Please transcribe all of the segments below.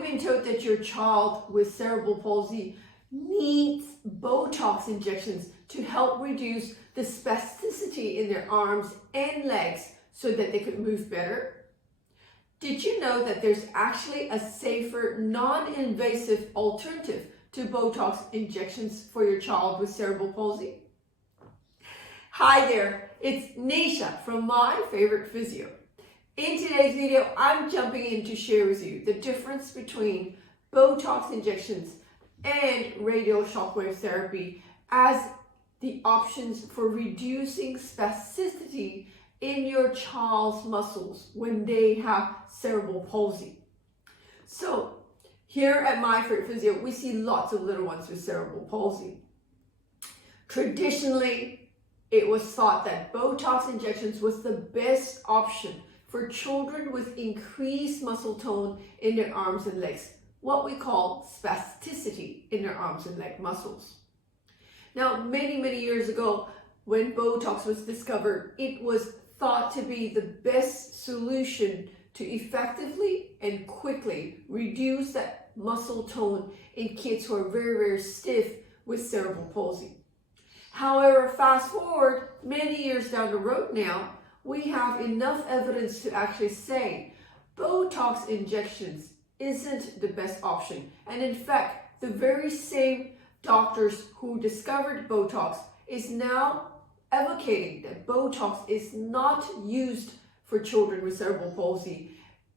you been told that your child with cerebral palsy needs Botox injections to help reduce the spasticity in their arms and legs so that they could move better? Did you know that there's actually a safer, non-invasive alternative to Botox injections for your child with cerebral palsy? Hi there, it's Neesha from My Favorite Physio. In today's video, I'm jumping in to share with you the difference between Botox injections and radial shockwave therapy as the options for reducing spasticity in your child's muscles when they have cerebral palsy. So here at My Favorite Physio, we see lots of little ones with cerebral palsy. Traditionally, it was thought that Botox injections was the best option for children with increased muscle tone in their arms and legs, what we call spasticity in their arms and leg muscles. Now, many years ago, when Botox was discovered, it was thought to be the best solution to effectively and quickly reduce that muscle tone in kids who are very stiff with cerebral palsy. However, fast forward many years down the road now, we have enough evidence to actually say Botox injections isn't the best option. And in fact, the very same doctors who discovered Botox is now advocating that Botox is not used for children with cerebral palsy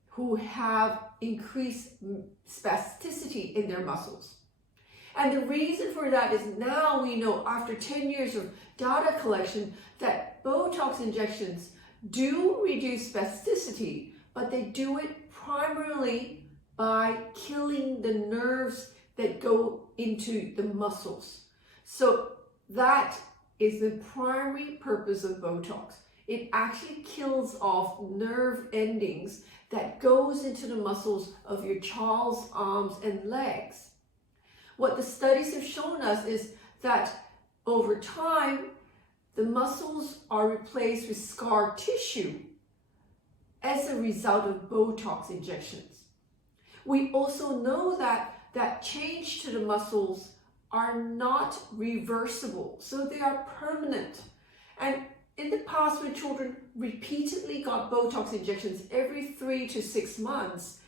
who have increased spasticity in their muscles. And the reason for that is now we know after 10 years of data collection that Botox injections do reduce spasticity, but they do it primarily by killing the nerves that go into the muscles. So that is the primary purpose of Botox. It actually kills off nerve endings that goes into the muscles of your child's arms and legs. What the studies have shown us is that over time, the muscles are replaced with scar tissue as a result of Botox injections. We also know that change to the muscles are not reversible, so they are permanent. And in the past, when children repeatedly got Botox injections every 3 to 6 months,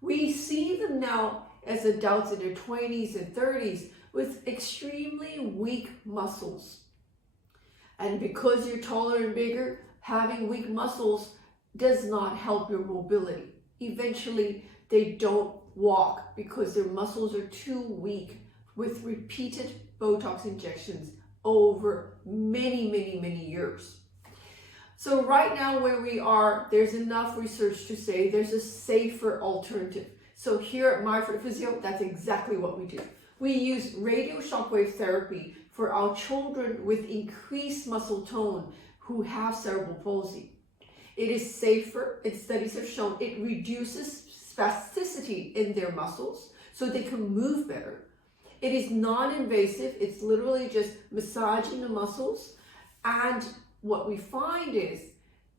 we see them now as adults in their 20s and 30s with extremely weak muscles. And because you're taller and bigger, having weak muscles does not help your mobility. Eventually, they don't walk because their muscles are too weak with repeated Botox injections over many years. So right now where we are, there's enough research to say there's a safer alternative. So here at My Favorite Physio, that's exactly what we do. We use radial shockwave therapy for our children with increased muscle tone who have cerebral palsy. It is safer, and studies have shown it reduces spasticity in their muscles so they can move better. It is non-invasive, it's literally just massaging the muscles, and what we find is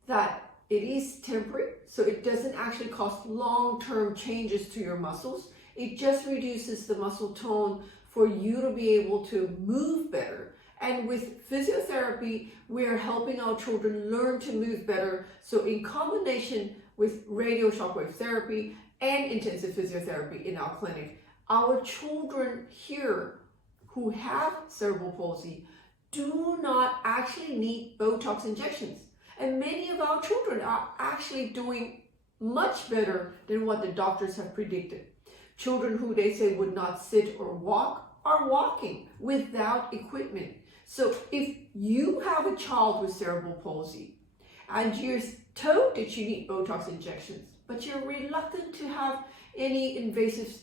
that it is temporary, so it doesn't actually cause long-term changes to your muscles. It just reduces the muscle tone for you to be able to move better. And with physiotherapy, we are helping our children learn to move better. So in combination with radial shockwave therapy and intensive physiotherapy in our clinic, our children here who have cerebral palsy do not actually need Botox injections. And many of our children are actually doing much better than what the doctors have predicted. Children who they say would not sit or walk are walking without equipment. So if you have a child with cerebral palsy and you're told that you need Botox injections, but you're reluctant to have any invasive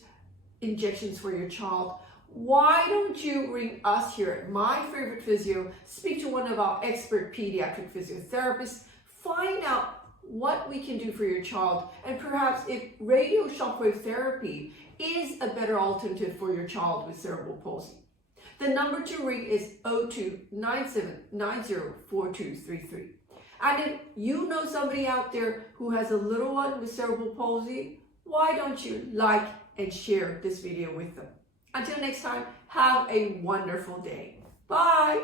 injections for your child, why don't you ring us here at My Favorite Physio, speak to one of our expert pediatric physiotherapists, find out what we can do for your child, and perhaps if radial shockwave therapy is a better alternative for your child with cerebral palsy. The number to ring is 02-9790-4233. And if you know somebody out there who has a little one with cerebral palsy, why don't you like and share this video with them? Until next time, have a wonderful day. Bye.